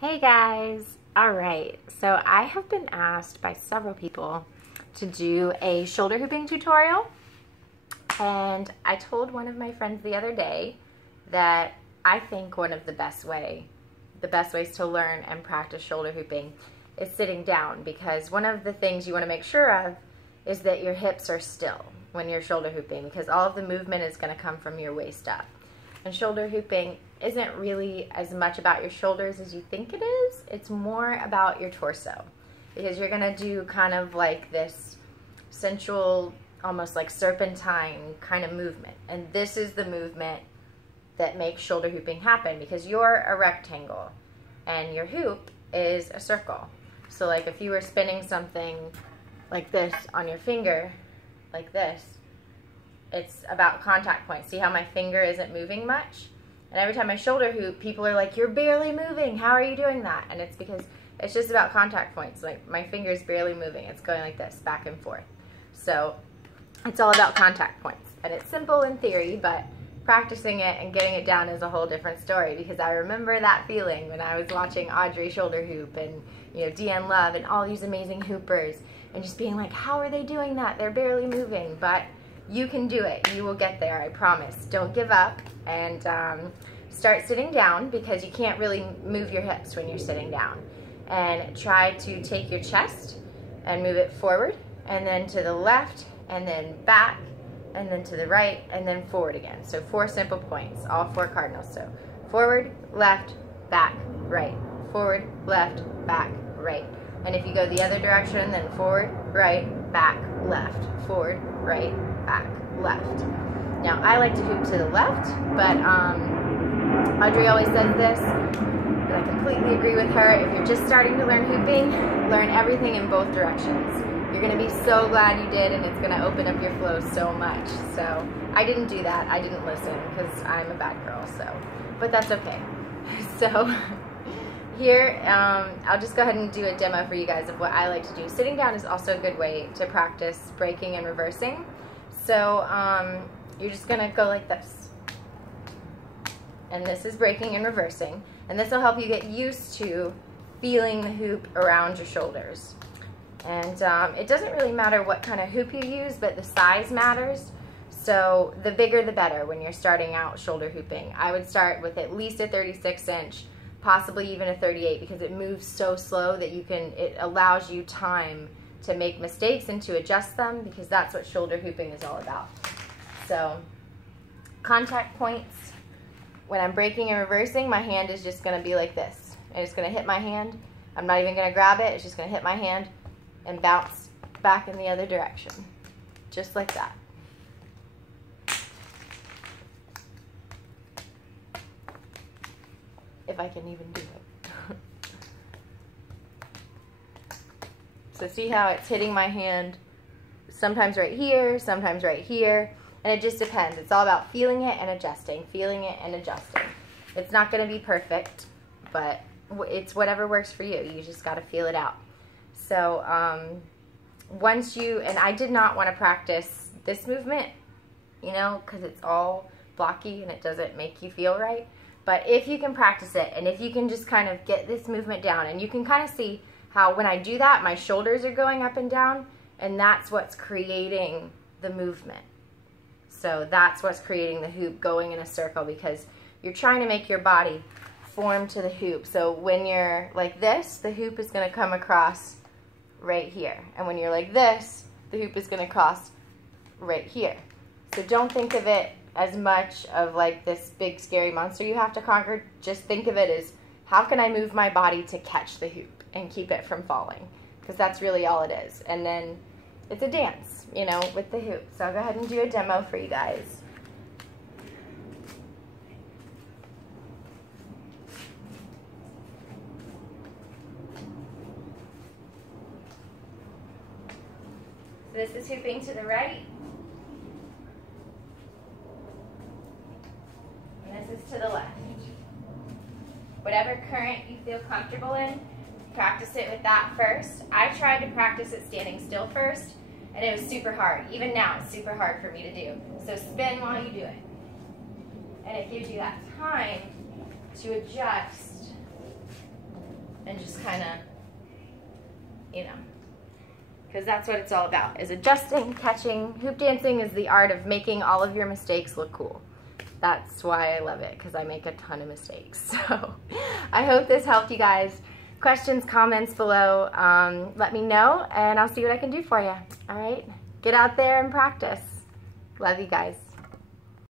Hey guys! Alright, so I have been asked by several people to do a shoulder hooping tutorial, and I told one of my friends the other day that I think one of the best ways to learn and practice shoulder hooping is sitting down, because one of the things you want to make sure of is that your hips are still when you're shoulder hooping, because all of the movement is going to come from your waist up. And shoulder hooping isn't really as much about your shoulders as you think it is. It's more about your torso, because you're going to do kind of like this sensual, almost like serpentine kind of movement. And this is the movement that makes shoulder hooping happen, because you're a rectangle and your hoop is a circle. So like if you were spinning something like this on your finger, like this, it's about contact points. See how my finger isn't moving much? And every time I shoulder hoop, people are like, you're barely moving. How are you doing that? And it's because it's just about contact points. Like my finger is barely moving. It's going like this, back and forth. So it's all about contact points. And it's simple in theory, but practicing it and getting it down is a whole different story, because I remember that feeling when I was watching Audrey shoulder hoop and Deanne Love and all these amazing hoopers, and just being like, how are they doing that? They're barely moving. But you can do it. You will get there, I promise. Don't give up, and start sitting down, because you can't really move your hips when you're sitting down. And try to take your chest and move it forward, and then to the left, and then back, and then to the right, and then forward again. So 4 simple points, all 4 cardinals. So forward, left, back, right. Forward, left, back, right. And if you go the other direction, then forward, right, back, left. Forward, right, back, left. Now, I like to hoop to the left, but Audrey always says this, and I completely agree with her. If you're just starting to learn hooping, learn everything in both directions. You're going to be so glad you did, and it's going to open up your flow so much. So I didn't do that. I didn't listen, because I'm a bad girl, but that's okay. So here, I'll just go ahead and do a demo for you guys of what I like to do. Sitting down is also a good way to practice breaking and reversing. So you're just going to go like this. And this is breaking and reversing. And this will help you get used to feeling the hoop around your shoulders. And it doesn't really matter what kind of hoop you use, but the size matters. So the bigger the better when you're starting out shoulder hooping. I would start with at least a 36-inch, possibly even a 38, because it moves so slow that it allows you time to make mistakes and to adjust them, because that's what shoulder hooping is all about. So contact points. When I'm breaking and reversing, my hand is just going to be like this. And it's going to hit my hand. I'm not even going to grab it. It's just going to hit my hand and bounce back in the other direction. Just like that. If I can even do it. So see how it's hitting my hand sometimes right here, sometimes right here, and it just depends. It's all about feeling it and adjusting, feeling it and adjusting. It's not going to be perfect, but it's whatever works for you. You just got to feel it out. So and I did not want to practice this movement, because it's all blocky and it doesn't make you feel right. But if you can practice it, and if you can just kind of get this movement down, and you can kind of see how when I do that, my shoulders are going up and down, and that's what's creating the movement. So that's what's creating the hoop going in a circle, because you're trying to make your body form to the hoop. So when you're like this, the hoop is going to come across right here. And when you're like this, the hoop is going to cross right here. So don't think of it as much of like this big scary monster you have to conquer. Just think of it as, how can I move my body to catch the hoop and keep it from falling? Because that's really all it is. And then it's a dance, with the hoop. So I'll go ahead and do a demo for you guys. So this is hooping to the right. And this is to the left. Whatever current you feel comfortable in, practice it with that first. I tried to practice it standing still first, and it was super hard. Even now, it's super hard for me to do. So spin while you do it. And it gives you that time to adjust and just kind of, you know, because that's what it's all about, is adjusting, catching. Hoop dancing is the art of making all of your mistakes look cool. That's why I love it, because I make a ton of mistakes. So I hope this helped you guys. Questions, comments below, let me know, and I'll see what I can do for you. All right? Get out there and practice. Love you guys.